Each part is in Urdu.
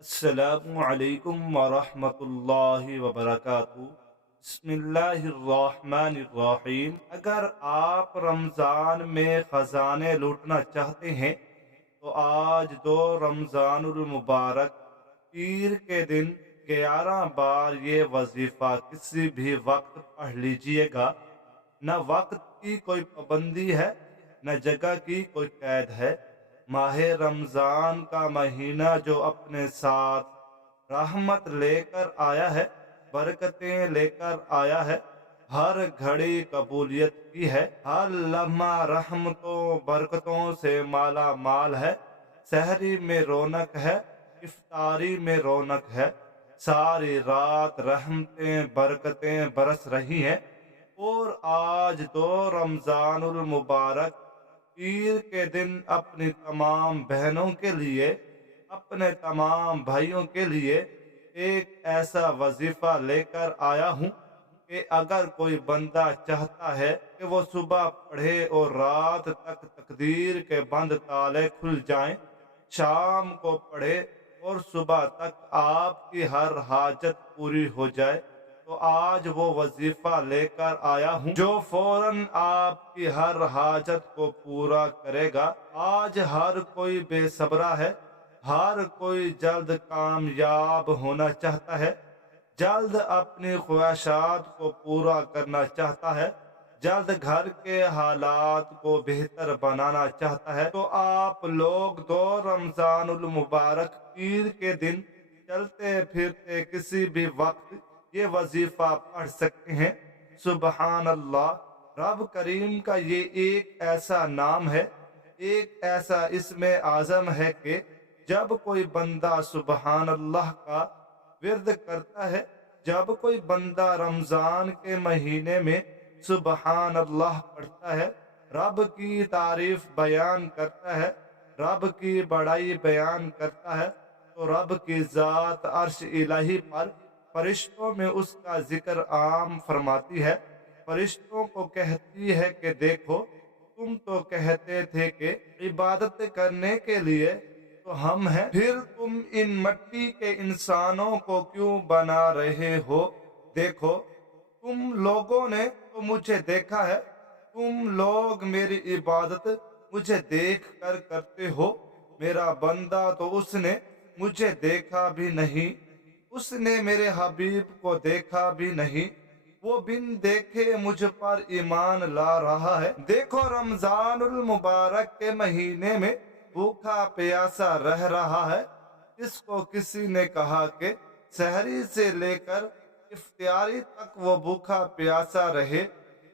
السلام علیکم ورحمۃ اللہ وبرکاتہ۔ بسم اللہ الرحمن الرحیم۔ اگر آپ رمضان میں خزانے لوٹنا چاہتے ہیں تو آج دو رمضان المبارک پیر کے دن 11 بار یہ وظیفہ کسی بھی وقت پڑھ لیجئے گا۔ نہ وقت کی کوئی پابندی ہے، نہ جگہ کی کوئی قید ہے۔ ماہ رمضان کا مہینہ جو اپنے ساتھ رحمت لے کر آیا ہے، برکتیں لے کر آیا ہے، ہر گھڑی قبولیت کی ہے، ہر لمحہ رحمتوں برکتوں سے مالا مال ہے۔ سحری میں رونق ہے، افطاری میں رونق ہے، ساری رات رحمتیں برکتیں برس رہی ہیں۔ اور آج تو رمضان المبارک پیر کے دن اپنی تمام بہنوں کے لیے، اپنے تمام بھائیوں کے لیے ایک ایسا وظیفہ لے کر آیا ہوں کہ اگر کوئی بندہ چاہتا ہے کہ وہ صبح پڑھے اور رات تک تقدیر کے بند تالے کھل جائیں، شام کو پڑھے اور صبح تک آپ کی ہر حاجت پوری ہو جائے، تو آج وہ وظیفہ لے کر آیا ہوں جو فوراً آپ کی ہر حاجت کو پورا کرے گا۔ آج ہر کوئی بے صبرا ہے، ہر کوئی جلد کامیاب ہونا چاہتا ہے، جلد اپنی خواہشات کو پورا کرنا چاہتا ہے، جلد گھر کے حالات کو بہتر بنانا چاہتا ہے۔ تو آپ لوگ دو رمضان المبارک پیر کے دن چلتے پھرتے کسی بھی وقت یہ وظیفہ پڑھ سکتے ہیں۔ سبحان اللہ، رب کریم کا یہ ایک ایسا نام ہے، ایک ایسا اسم اعظم ہے کہ جب کوئی بندہ سبحان اللہ کا ورد کرتا ہے، جب کوئی بندہ رمضان کے مہینے میں سبحان اللہ پڑھتا ہے، رب کی تعریف بیان کرتا ہے، رب کی بڑائی بیان کرتا ہے، تو رب کی ذات عرش الہی پر فرشتوں میں اس کا ذکر عام فرماتی ہے، فرشتوں کو کہتی ہے کہ دیکھو، تم تو کہتے تھے کہ عبادت کرنے کے لیے تو ہم ہیں، پھر تم ان مٹی کے انسانوں کو کیوں بنا رہے ہو؟ دیکھو، تم لوگوں نے تو مجھے دیکھا ہے، تم لوگ میری عبادت مجھے دیکھ کر کرتے ہو، میرا بندہ تو اس نے مجھے دیکھا بھی نہیں، اس نے میرے حبیب کو دیکھا بھی نہیں، وہ بن دیکھے مجھ پر ایمان لا رہا ہے۔ دیکھو، رمضان المبارک کے مہینے میں بھوکا پیاسا رہ رہا ہے، اس کو کسی نے کہا کہ سحری سے لے کر افطاری تک وہ بھوکا پیاسا رہے۔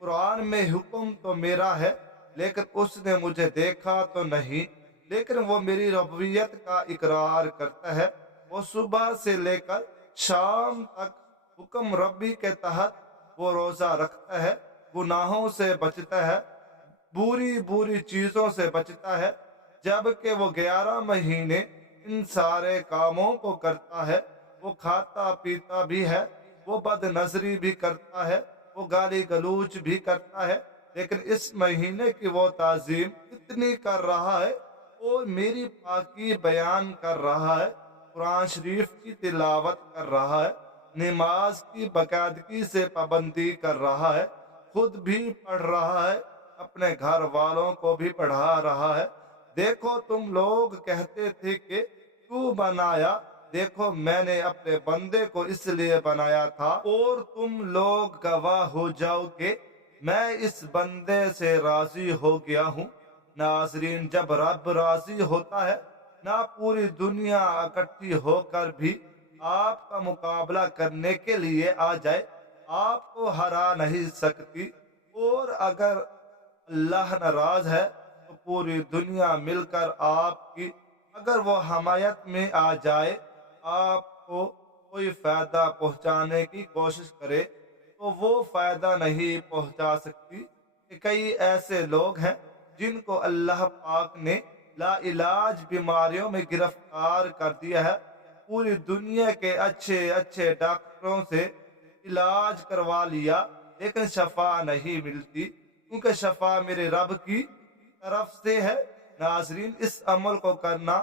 قرآن میں حکم تو میرا ہے، لیکن اس نے مجھے دیکھا تو نہیں، لیکن وہ میری ربوبیت کا اقرار کرتا ہے۔ وہ صبح سے لے کر شام تک حکم ربی کے تحت وہ روزہ رکھتا ہے، گناہوں سے بچتا ہے، بری بری چیزوں سے بچتا ہے، جبکہ وہ 11 مہینے ان سارے کاموں کو کرتا ہے۔ وہ کھاتا پیتا بھی ہے، وہ بد نظری بھی کرتا ہے، وہ گالی گلوچ بھی کرتا ہے، لیکن اس مہینے کی وہ تعظیم اتنی کر رہا ہے اور میری پاکی بیان کر رہا ہے، قرآن شریف کی تلاوت کر رہا ہے، نماز کی باقاعدگی سے پابندی کر رہا ہے، خود بھی پڑھ رہا ہے، اپنے گھر والوں کو بھی پڑھا رہا ہے۔ دیکھو، تم لوگ کہتے تھے کہ تو بنایا، دیکھو میں نے اپنے بندے کو اس لیے بنایا تھا، اور تم لوگ گواہ ہو جاؤ کہ میں اس بندے سے راضی ہو گیا ہوں۔ ناظرین، جب رب راضی ہوتا ہے، نہ پوری دنیا اکٹھی ہو کر بھی آپ کا مقابلہ کرنے کے لیے آ جائے، آپ کو ہرا نہیں سکتی، اور اگر اللہ ناراض ہے تو پوری دنیا مل کر آپ کی اگر وہ حمایت میں آ جائے، آپ کو کوئی فائدہ پہنچانے کی کوشش کرے تو وہ فائدہ نہیں پہنچا سکتی۔ کہ کئی ایسے لوگ ہیں جن کو اللہ پاک نے لا علاج بیماریوں میں گرفتار کر دیا ہے، پوری دنیا کے اچھے اچھے ڈاکٹروں سے علاج کروا لیا، لیکن شفا نہیں ملتی، کیونکہ شفا میرے رب کی طرف سے ہے۔ ناظرین، اس عمل کو کرنا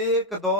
1-2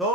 2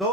2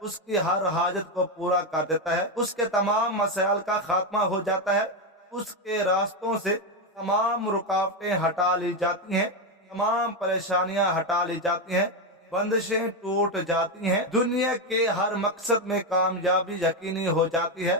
اس کی ہر حاجت کو پورا کر دیتا ہے، اس کے تمام مسائل کا خاتمہ ہو جاتا ہے، اس کے راستوں سے تمام رکاوٹیں ہٹا لی جاتی ہیں، تمام پریشانیاں ہٹا لی جاتی ہیں، بندشیں ٹوٹ جاتی ہیں، دنیا کے ہر مقصد میں کامیابی یقینی ہو جاتی ہے۔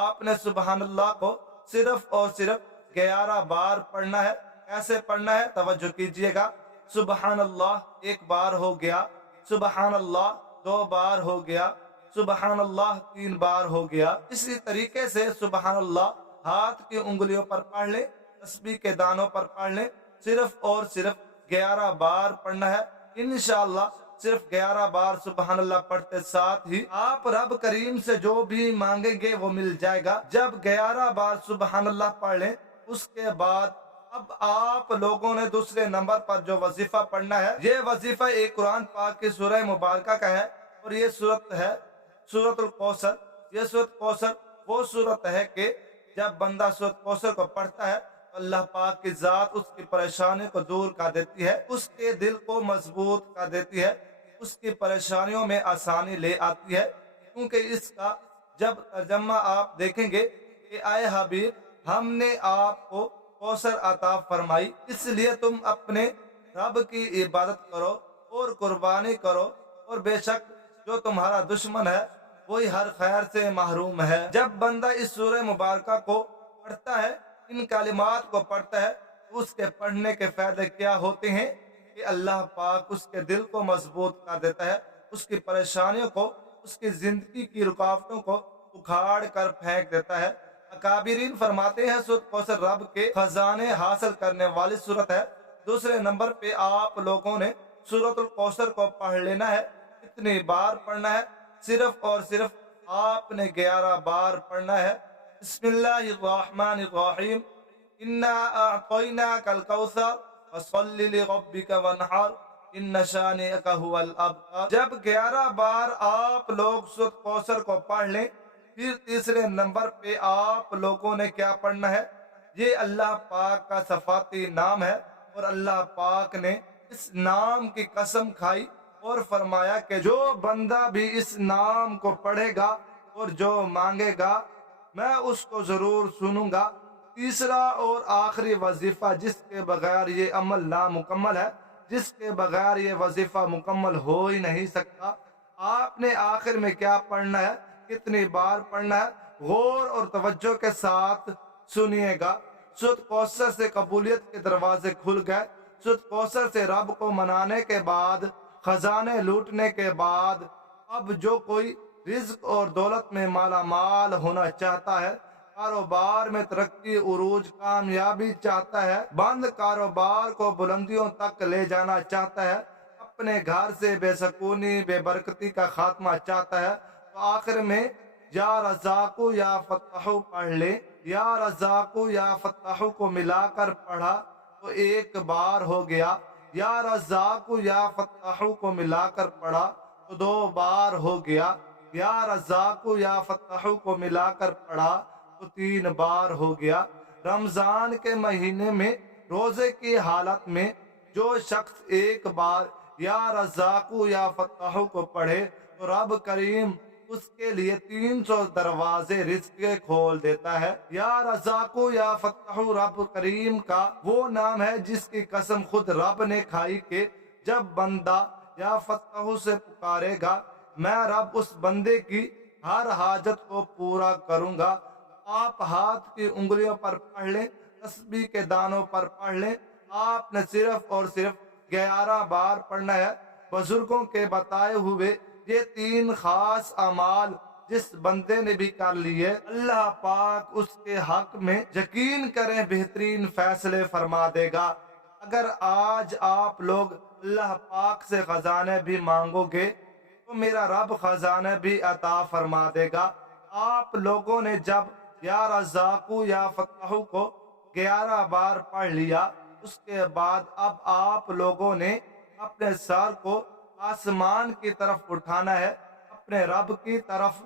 آپ نے سبحان اللہ کو صرف اور صرف 11 بار پڑھنا ہے۔ کیسے پڑھنا ہے؟ توجہ کیجئے گا۔ سبحان اللہ ایک بار ہو گیا، سبحان اللہ 2 بار ہو گیا، سبحان اللہ 3 بار ہو گیا۔ اسی طریقے سے سبحان اللہ ہاتھ کی انگلیوں پر پڑھ لیں، تسبیح کے دانوں پر پڑھ لیں، صرف اور صرف 11 بار پڑھنا ہے۔ انشاءاللہ صرف 11 بار سبحان اللہ پڑھتے ساتھ ہی آپ رب کریم سے جو بھی مانگیں گے وہ مل جائے گا۔ جب 11 بار سبحان اللہ پڑھ لیں، اس کے بعد اب آپ لوگوں نے دوسرے نمبر پر جو وظیفہ پڑھنا ہے، یہ وظیفہ ایک قرآن پاک کی سورہ مبارکہ کا ہے، اور یہ سورت ہے سورۃ الکوثر۔ یہ سورۃ کوثر وہ سورت ہے کہ جب بندہ سورۃ کوثر کو پڑھتا ہے، اللہ پاک کی ذات اس کی پریشانی کو دور کر دیتی ہے، اس کے دل کو مضبوط کر دیتی ہے، اس کی پریشانیوں میں آسانی لے آتی ہے، کیونکہ اس کا جب ترجمہ آپ دیکھیں گے کہ اے حبیب، ہم نے آپ کو کوثر عطا فرمائی، اس لیے تم اپنے رب کی عبادت کرو اور قربانی کرو، اور بے شک جو تمہارا دشمن ہے وہی ہر خیر سے محروم ہے۔ جب بندہ اس سورہ مبارکہ کو پڑھتا ہے، ان کلمات کو پڑھتا ہے، اس کے پڑھنے کے فائدے کیا ہوتے ہیں کہ اللہ پاک اس کے دل کو مضبوط کر دیتا ہے، اس کی پریشانیوں کو، اس کی زندگی کی رکاوٹوں کو اکھاڑ کر پھینک دیتا ہے۔ اکابرین فرماتے ہیں سورۃ کوثر رب کے خزانے حاصل کرنے والی سورت ہے۔ دوسرے نمبر پہ آپ لوگوں نے سورۃ الکوثر کو پڑھ لینا ہے۔ کتنی بار پڑھنا ہے؟ صرف اور صرف آپ نے 11 بار پڑھنا ہے۔ بسم اللہ الرحمن الرحیم، انا اعطیناک الکوثر فصل لربک وانحر ان شانئک ھو الابتر۔ جب 11 بار آپ لوگ سورۃ کوثر کو پڑھ لیں، پھر تیسرے نمبر پہ آپ لوگوں نے کیا پڑھنا ہے؟ یہ اللہ پاک کا صفاتی نام ہے، اور اللہ پاک نے اس نام کی قسم کھائی اور فرمایا کہ جو بندہ بھی اس نام کو پڑھے گا اور جو مانگے گا میں اس کو ضرور سنوں گا۔ تیسرا اور آخری وظیفہ جس کے بغیر یہ عمل نامکمل ہے، جس کے بغیر یہ وظیفہ مکمل ہو ہی نہیں سکتا، آپ نے آخر میں کیا پڑھنا ہے، کتنی بار پڑھنا ہے، غور اور توجہ کے ساتھ سنیے گا۔ سورۃ کوثر سے قبولیت کے دروازے کھل گئے۔ سورۃ کوثر سے رب کو منانے کے بعد، خزانے لوٹنے کے بعد، اب جو کوئی رزق اور دولت میں مالا مال ہونا چاہتا ہے، کاروبار میں ترقی، عروج، کامیابی چاہتا ہے، بند کاروبار کو بلندیوں تک لے جانا چاہتا ہے، اپنے گھر سے بے سکونی، بے برکتی کا خاتمہ چاہتا ہے، تو آخر میں یا رزاقو یا فتحو پڑھ لے۔ یا رزاقو یا فتحو کو ملا کر پڑھا تو 1 بار ہو گیا، یا رزاقو یا فتحو کو ملا کر پڑھا تو 2 بار ہو گیا، یا رزاقو یا فتحو کو ملا کر پڑھا تو 3 بار ہو گیا۔ رمضان کے مہینے میں روزے کی حالت میں جو شخص 1 بار یا رزاقو یا فتحو کو پڑھے تو رب کریم اس کے لیے 300 دروازے رزق کے کھول دیتا ہے۔ یا رزاقو یا فتحو رب کریم کا وہ نام ہے جس کی قسم خود رب نے کھائی کہ جب بندہ یا فتحو سے پکارے گا، میں رب اس بندے کی ہر حاجت کو پورا کروں گا۔ آپ ہاتھ کی انگلیوں پر پڑھ لیں، تسبیح کے دانوں پر پڑھ لیں۔ آپ نے صرف اور صرف 11 بار پڑھنا ہے۔ بزرگوں کے بتائے ہوئے یہ 3 خاص اعمال جس بندے نے بھی کر لیے، اللہ پاک اس کے حق میں یقین کریں بہترین فیصلے فرما دے گا۔ اگر آج آپ لوگ اللہ پاک سے خزانے بھی مانگو گے تو میرا رب خزانے بھی عطا فرما دے گا۔ آپ لوگوں نے جب یا رزاقو یا فتحو کو 11 بار پڑھ لیا، اس کے بعد اب آپ لوگوں نے اپنے سر کو آسمان کی طرف اٹھانا ہے، اپنے رب کی طرف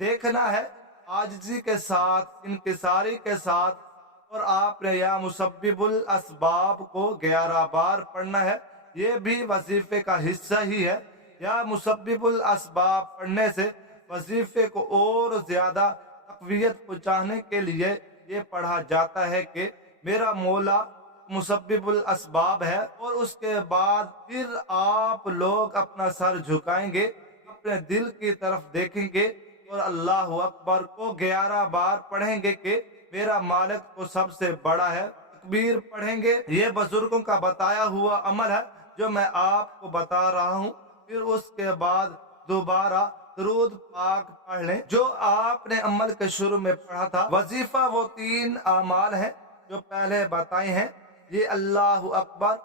دیکھنا ہے، عاجزی کے ساتھ، انکساری کے ساتھ، اور آپ نے یا مسبب الاسباب کو 11 بار پڑھنا ہے۔ یہ بھی وظیفے کا حصہ ہی ہے۔ یا مسببل اسباب پڑھنے سے وظیفے کو اور زیادہ تقویت پہنچانے کے لیے یہ پڑھا جاتا ہے کہ میرا مولا مسبب الاسباب ہے، اور اس کے بعد پھر آپ لوگ اپنا سر جھکائیں گے، اپنے دل کی طرف دیکھیں گے اور اللہ اکبر کو 11 بار پڑھیں گے کہ میرا مالک تو سب سے بڑا ہے، تکبیر پڑھیں گے۔ یہ بزرگوں کا بتایا ہوا عمل ہے جو میں آپ کو بتا رہا ہوں۔ پھر اس کے بعد دوبارہ درود پاک پڑھ لیں جو آپ نے عمل کے شروع میں پڑھا تھا۔ وظیفہ وہ 3 اعمال ہیں جو پہلے بتائے ہیں، یہ اللہ اکبر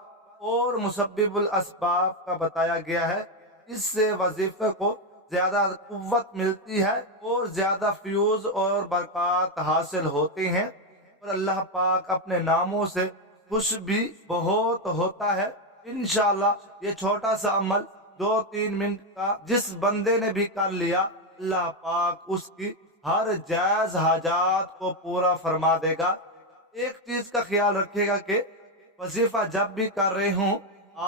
اور مسبب الاسباب کا بتایا گیا ہے۔ اس سے وظیفے کو زیادہ قوت ملتی ہے اور زیادہ فیوز اور برکات حاصل ہوتی ہیں، اور اللہ پاک اپنے ناموں سے خوش بھی بہت ہوتا ہے۔ انشاءاللہ یہ چھوٹا سا عمل 2-3 منٹ کا جس بندے نے بھی کر لیا، اللہ پاک اس کی ہر جائز حاجات کو پورا فرما دے گا۔ ایک چیز کا خیال رکھے گا کہ وظیفہ جب بھی کر رہے ہوں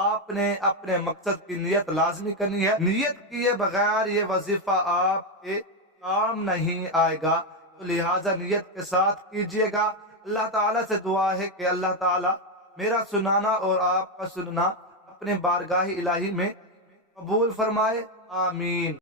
آپ نے اپنے مقصد کی نیت لازمی کرنی ہے۔ نیت کیے بغیر یہ وظیفہ آپ کے کام نہیں آئے گا، تو لہٰذا نیت کے ساتھ کیجئے گا۔ اللہ تعالیٰ سے دعا ہے کہ اللہ تعالیٰ میرا سنانا اور آپ کا سننا اپنے بارگاہ الہی میں قبول فرمائے، آمین۔